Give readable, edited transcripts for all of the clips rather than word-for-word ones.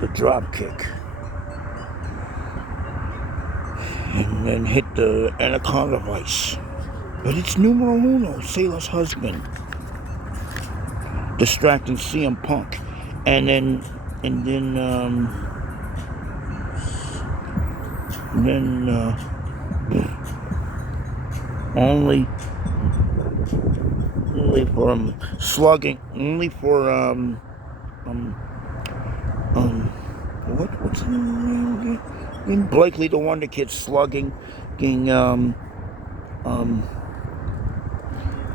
the drop kick. And then hit the anaconda vice. But it's numero uno, Sailor's husband, distracting CM Punk. And then only for slugging, only for what's the name again? Blakely the Wonder Kid slugging, getting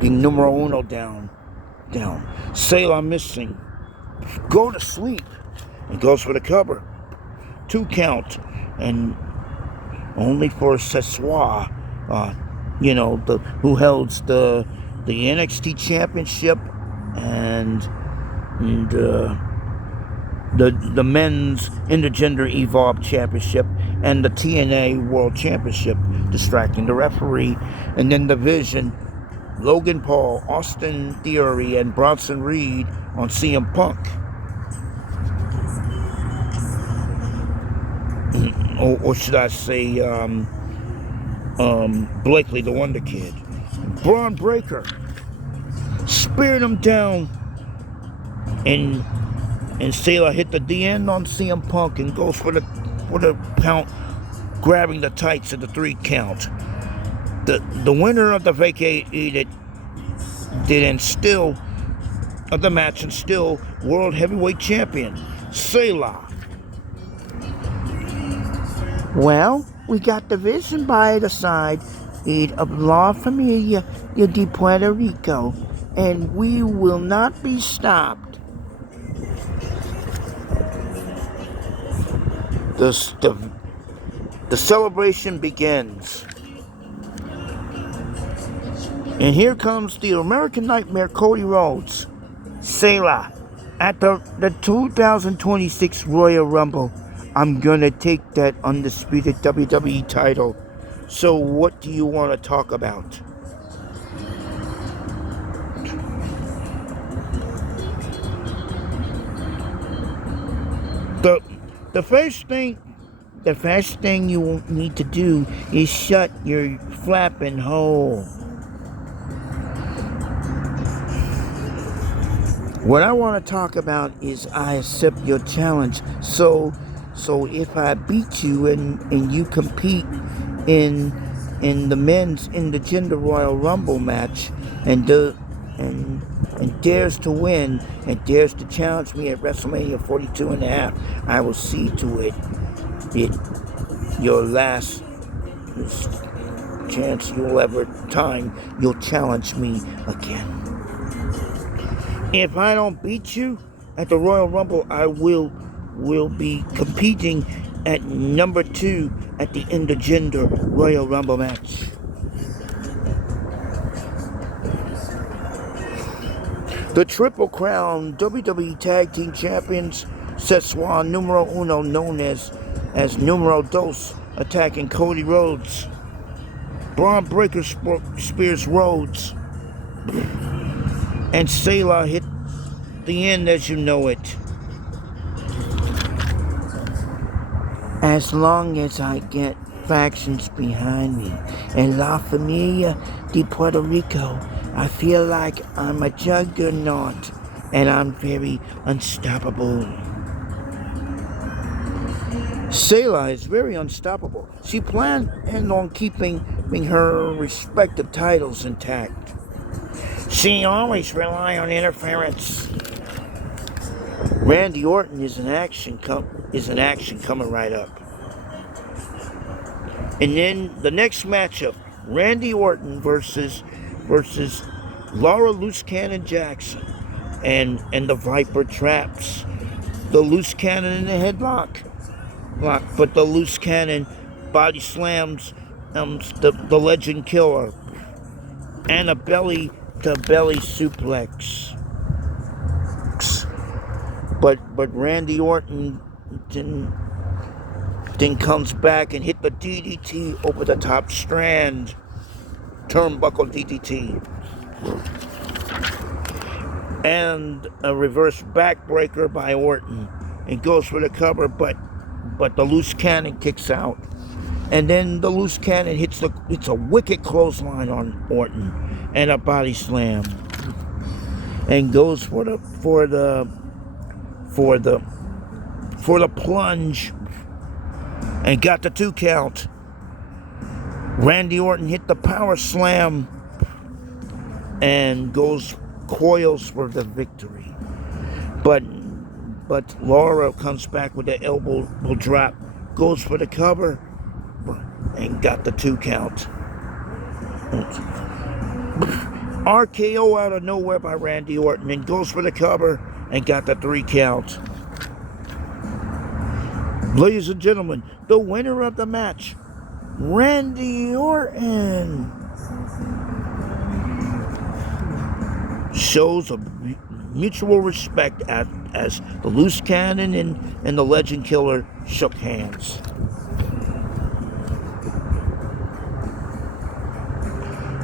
numero uno down. Sailor missing. Go to sleep. And goes for the cover. 2 count. And only for Sessoir, who holds the NXT Championship and the men's intergender Evolve Championship and the TNA World Championship, distracting the referee. And then the Vision, Logan Paul, Austin Theory, and Bronson Reed on CM Punk. Or should I say, Blakely the Wonder Kid. Braun Breaker speared him down, and Sailor hit the DN on CM Punk and goes for the count, grabbing the tights at the 3 count. The winner of the vacated and still of the match and still World Heavyweight Champion, Sailor. Well, we got the Vision by the side of La Familia de Puerto Rico, and we will not be stopped. The celebration begins. And here comes the American Nightmare, Cody Rhodes. Sailor, at the 2026 Royal Rumble, I'm gonna take that undisputed WWE title. So what do you want to talk about? The first thing you need to do is shut your flapping hole. What I want to talk about is I accept your challenge. So if I beat you and you compete in the men's intergender Royal Rumble match and dares to win and dares to challenge me at WrestleMania 42.5, I will see to it your last chance you'll challenge me again. If I don't beat you at the Royal Rumble, I will be competing at number 2 at the intergender Royal Rumble match. The Triple Crown WWE Tag Team Champions, Sessoir numero uno, known as numero dos, attacking Cody Rhodes. Braun Breaker spears Rhodes. And Sailor hit the end as you know it. As long as I get factions behind me and La Familia de Puerto Rico, I feel like I'm a juggernaut and I'm very unstoppable. Sailor is very unstoppable. She planned on keeping her respective titles intact. She always relies on interference. Randy Orton is an action coming right up. And then the next matchup, Randy Orton versus Laura Loose Cannon Jackson and the Viper Traps. The Loose Cannon in the headlock, but the Loose Cannon body slams the Legend Killer and a belly to belly suplex. But Randy Orton then comes back and hit the DDT over the top strand. Turnbuckle DDT. And a reverse backbreaker by Orton. and goes for the cover, but the loose cannon kicks out. And then the loose cannon hits a wicked clothesline on Orton and a body slam. And goes for the plunge and got the 2 count. Randy Orton hit the power slam and coils for the victory. But Laura comes back with the elbow drop, goes for the cover, and got the 2 count. RKO out of nowhere by Randy Orton, and goes for the cover and got the 3 count. Ladies and gentlemen, the winner of the match, Randy Orton, shows a mutual respect as the loose cannon and the legend killer shook hands.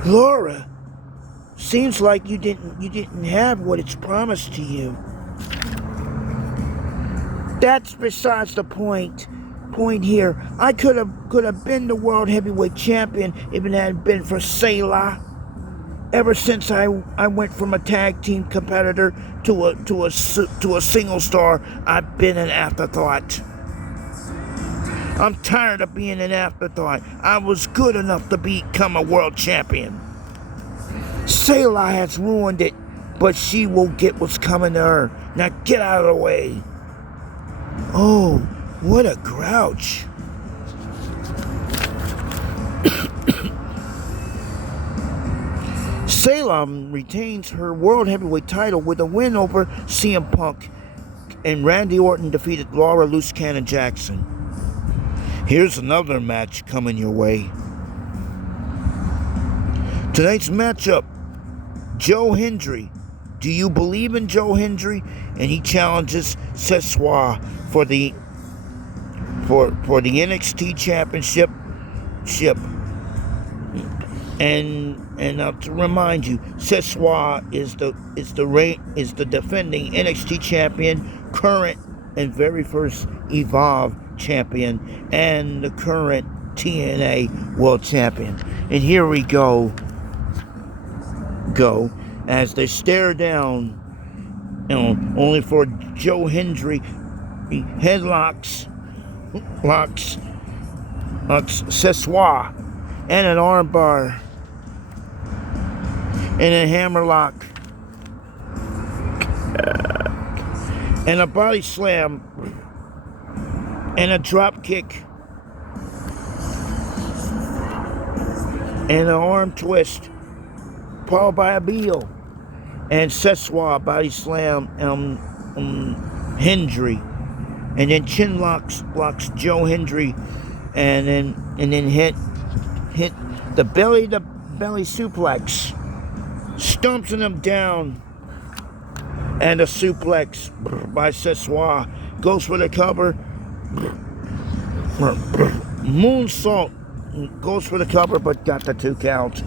Laura, seems like you didn't have what it's promised to you. That's besides the point. Point here. I could have been the world heavyweight champion if it hadn't been for Selah. Ever since I went from a tag team competitor to a single star, I've been an afterthought. I'm tired of being an afterthought. I was good enough to become a world champion. Selah has ruined it, but she will get what's coming to her. Now get out of the way. Oh, what a grouch. Selah retains her World Heavyweight title with a win over CM Punk, and Randy Orton defeated Laura Loose Cannon Jackson. Here's another match coming your way. Tonight's matchup, Joe Hendry. Do you believe in Joe Hendry? And he challenges Sessoir for the NXT Championship. And to remind you, Sessoir is the defending NXT champion, current and very first Evolve champion, and the current TNA World Champion. And here we go as they stare down, only for Joe Hendry, he headlocks Sessoir, and an armbar, and a hammerlock, and a body slam, and a drop kick, and an arm twist, followed by a heel, and Sessoir body slam Hendry, and then chin locks Joe Hendry, and then hit the belly suplex, stomps him down, and a suplex by Sessoir, goes for the cover, moonsault, goes for the cover, but got the 2 count,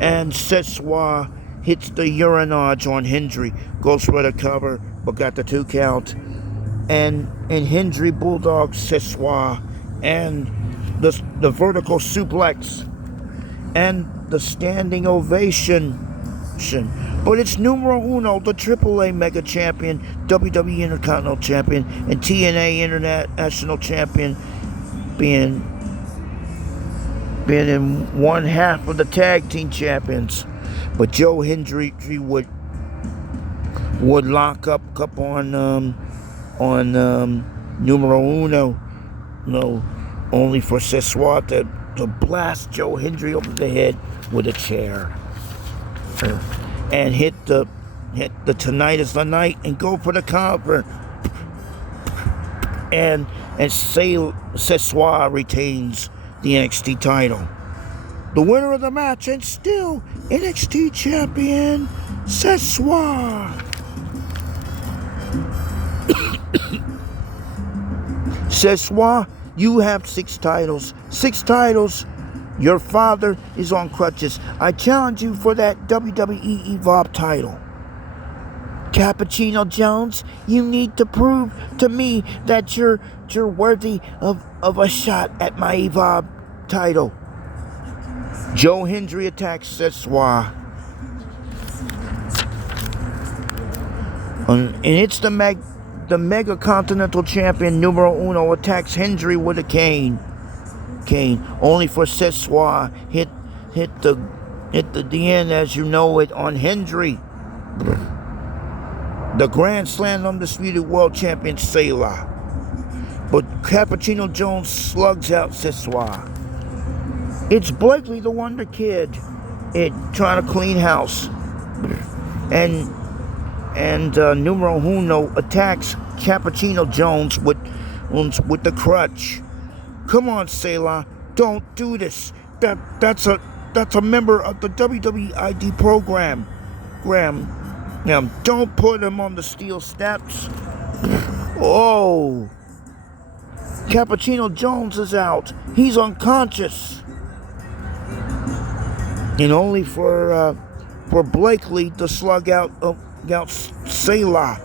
and Sessoir hits the urinage on Hendry, goes for the cover, but got the 2 count, and Hendry bulldogs Sessoir, and the vertical suplex, and the standing ovation. But it's numero uno, the AAA Mega Champion, WWE Intercontinental Champion, and TNA International Champion, being in one half of the tag team champions. But Joe Hendry would lock up on numero uno, only for Sessoir to blast Joe Hendry over the head with a chair, and hit the tonight is the night, and go for the cover, and Sessoir retains the NXT title. The winner of the match, and still NXT champion, Sessoir. Sessoir, you have 6 titles. 6 titles. Your father is on crutches. I challenge you for that WWE Evolve title. Cappuccino Jones, you need to prove to me that you're worthy of a shot at my Evolve title. Joe Hendry attacks Sessoir. And it's the Mega Continental Champion numero uno attacks Hendry with a cane. Only for Sessoir hit the end as you know it on Hendry. The Grand Slam undisputed world champion Sailor. But Cappuccino Jones slugs out Sessoir. It's Blakely the Wonder Kid trying to clean house. And numero uno attacks Cappuccino Jones with the crutch. Come on, Sailor, don't do this. That's a member of the WWE ID program. Now, don't put him on the steel steps. Oh. Cappuccino Jones is out. He's unconscious. And only for Blakely to slug out Sailor.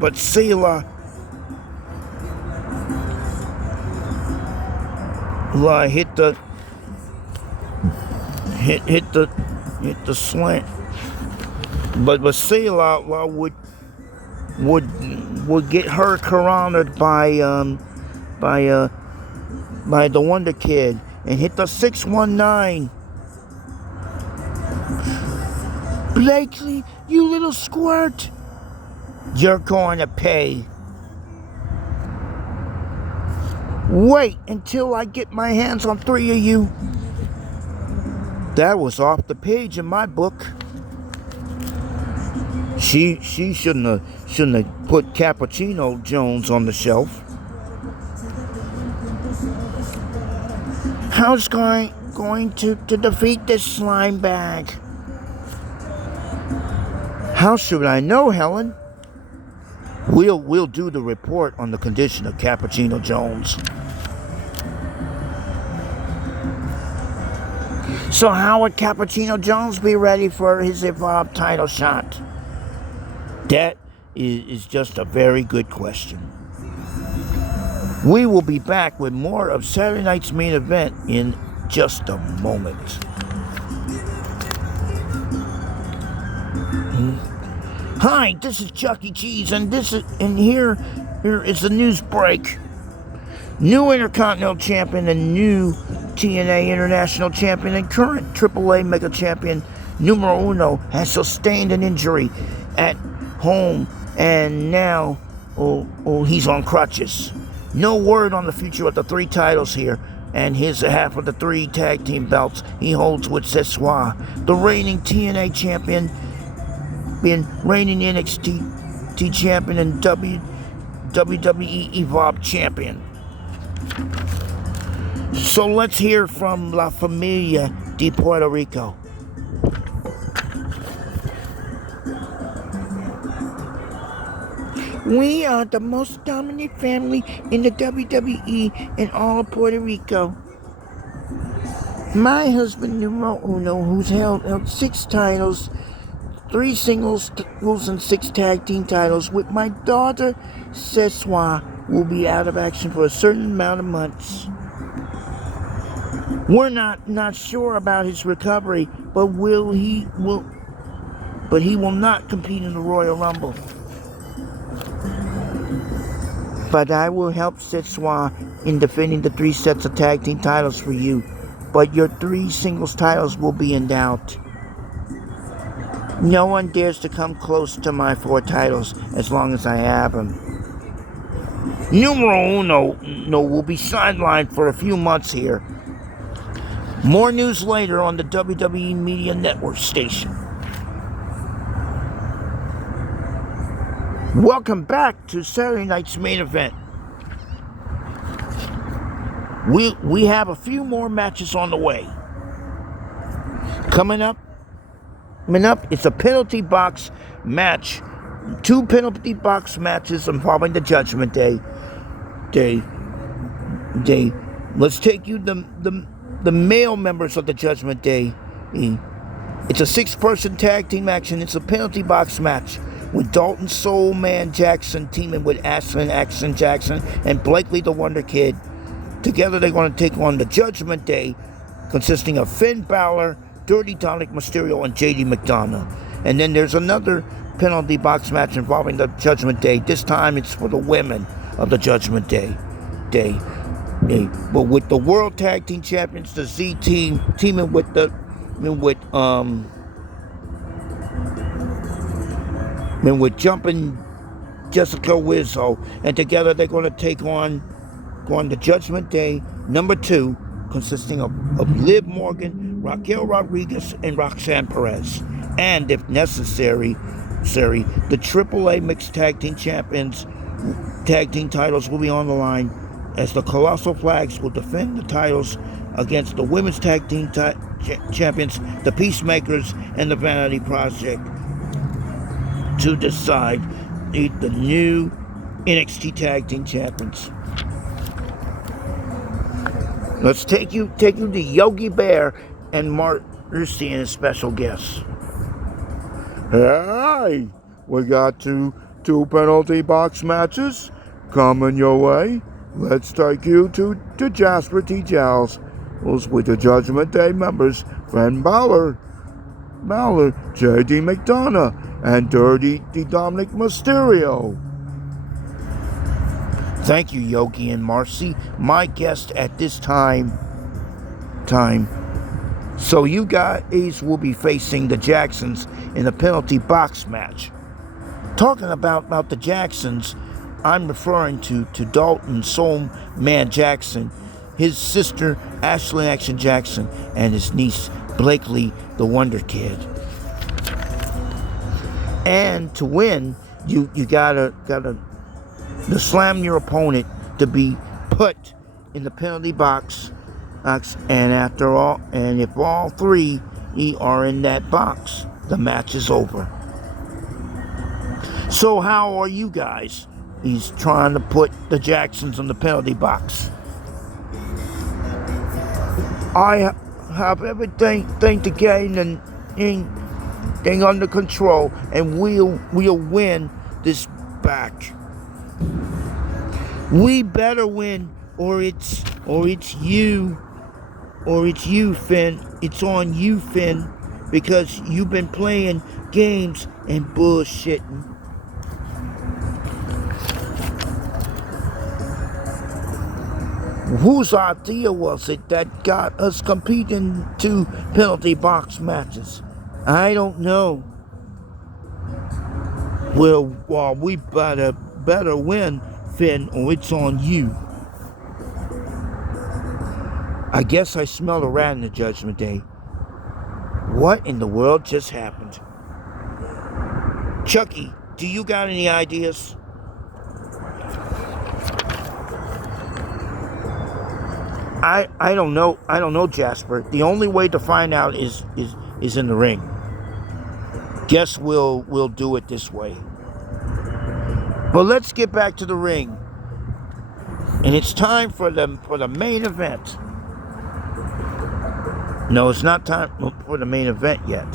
But Sailor hit the slant. But Sailor would get her coroned by the Wonder Kid and hit the 619. Blakely, you little squirt, you're going to pay. Wait until I get my hands on 3 of you. That was off the page in my book. She shouldn't have put Cappuccino Jones on the shelf. How's going to defeat this slime bag? How should I know, Helen? We'll do the report on the condition of Cappuccino Jones. So how would Cappuccino Jones be ready for his Evolve title shot? That is just a very good question. We will be back with more of Saturday night's main event in just a moment. Hi, this is Chuck E. Cheese, and here is the news break. New Intercontinental Champion and new TNA International Champion and current AAA Mega Champion numero uno has sustained an injury at home, and now he's on crutches. No word on the future of the 3 titles here, and his half of the 3 tag team belts he holds with Sessoir, the reigning TNA champion, reigning NXT champion, and WWE Evolve champion. So let's hear from La Familia de Puerto Rico. We are the most dominant family in the WWE in all of Puerto Rico. My husband, numero uno, who's held 6 titles, 3 singles and 6 tag team titles, with my daughter, Sessoir, will be out of action for a certain amount of months. We're not sure about his recovery, but he will not compete in the Royal Rumble. But I will help Sessoir in defending the 3 sets of tag team titles for you. But your 3 singles titles will be in doubt. No one dares to come close to my 4 titles as long as I have them. Numero uno will be sidelined for a few months here. More news later on the WWE Media Network station. Welcome back to Saturday night's main event. We have a few more matches on the way. Coming up, it's a penalty box match. 2 penalty box matches involving the Judgment Day. Let's take you the male members of the Judgment Day. It's a 6-person tag team action. It's a penalty box match. with Dalton Soul Man Jackson teaming with Ashlyn Action Jackson and Blakely the Wonder Kid. Together they're going to take on the Judgment Day, consisting of Finn Balor, Dirty Dominic Mysterio, and JD McDonough. And then there's another penalty box match involving the Judgment Day. This time it's for the women of the Judgment Day. But with the World Tag Team Champions, the Z Team, teaming with Jumping Jessica Wizzo, and together they're going to take on the Judgment Day #2, consisting of Liv Morgan, Raquel Rodriguez, and Roxanne Perez. And if necessary, the AAA Mixed Tag Team Champions tag team titles will be on the line, as the Colossal Flags will defend the titles against the Women's Tag Team Champions, the Peacemakers, and the Vanity Project, to decide the new NXT Tag Team Champions. Let's take you to Yogi Bear and Marcy and his special guests. Hey, we got two penalty box matches coming your way. Let's take you to Jasper T Jowls with the Judgment Day members, Finn Balor, JD McDonough, and Dirty Dominic Mysterio. Thank you, Yogi and Marcy. My guest at this time. So you guys will be facing the Jacksons in a penalty box match. Talking about the Jacksons, I'm referring to Dalton Soul Man Jackson, his sister Ashlyn Action Jackson, and his niece Blakely the Wonder Kid. And to win, you gotta slam your opponent to be put in the penalty box, and if all three are in that box, the match is over. So how are you guys? He's trying to put the Jacksons in the penalty box. I have everything to gain and thing under control, and we'll win this back. We better win, or it's you, Finn. It's on you, Finn, because you've been playing games and bullshitting. Whose idea was it that got us competing 2 penalty box matches? I don't know. Well, we better win, Finn, or it's on you. I guess I smelled a rat in the Judgment Day. What in the world just happened? Chucky, do you got any ideas? I don't know, Jasper. The only way to find out is in the ring. Guess we'll do it this way. But let's get back to the ring. And it's time for the main event. No, it's not time for the main event yet.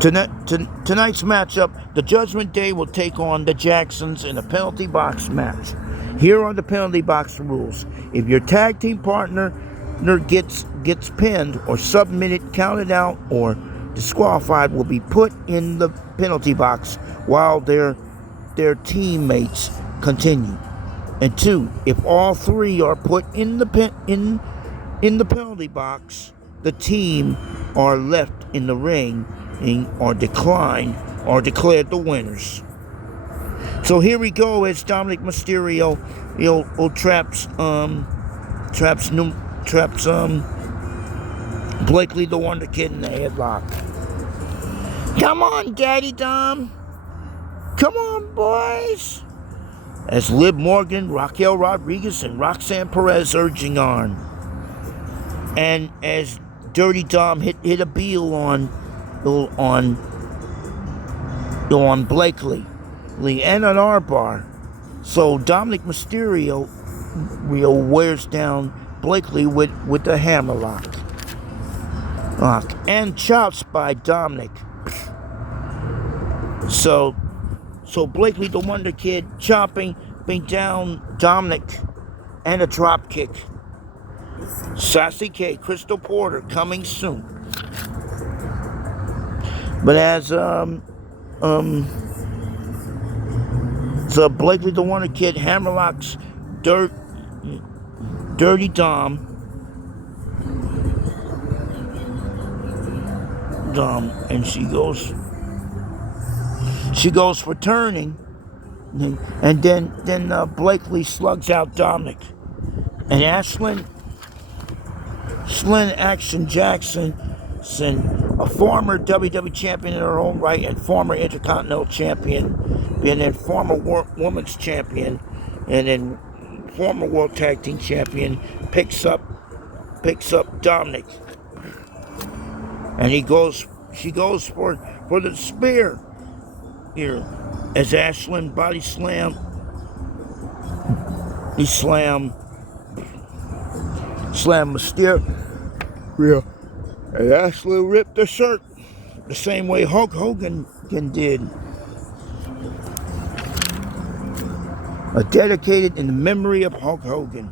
Tonight's matchup, the Judgment Day will take on the Jacksons in a penalty box match. Here are the penalty box rules. If your tag team partner gets pinned or submitted, counted out, or disqualified, will be put in the penalty box while their teammates continue. And 2, if all 3 are put in the penalty box, the team are left in the ring or declined or declared the winners. So here we go as Dominic Mysterio, traps Blakely the Wonder Kid in the headlock. Come on, Daddy Dom. Come on, boys. As Liv Morgan, Raquel Rodriguez, and Roxanne Perez urging on. And as Dirty Dom hit a Beal on Blakely and an R-bar. So Dominic Mysterio wears down Blakely with the hammerlock. And chops by Dominic. So Blakely the Wonder Kid chopping down Dominic and a drop kick. Sassy K, Crystal Porter coming soon. But as so Blakely the Wonder Kid hammerlocks Dirty Dom, and she goes for turning, and then Blakely slugs out Dominic, and Ashlyn Action Jackson, a former WWE champion in her own right and former Intercontinental champion, and then former Women's champion, and then former World Tag Team champion, picks up Dominic, and she goes for the spear here as Ashlyn body slam. He slam Mysterio. Yeah. And Ashlyn ripped the shirt the same way Hulk Hogan did. Dedicated in the memory of Hulk Hogan.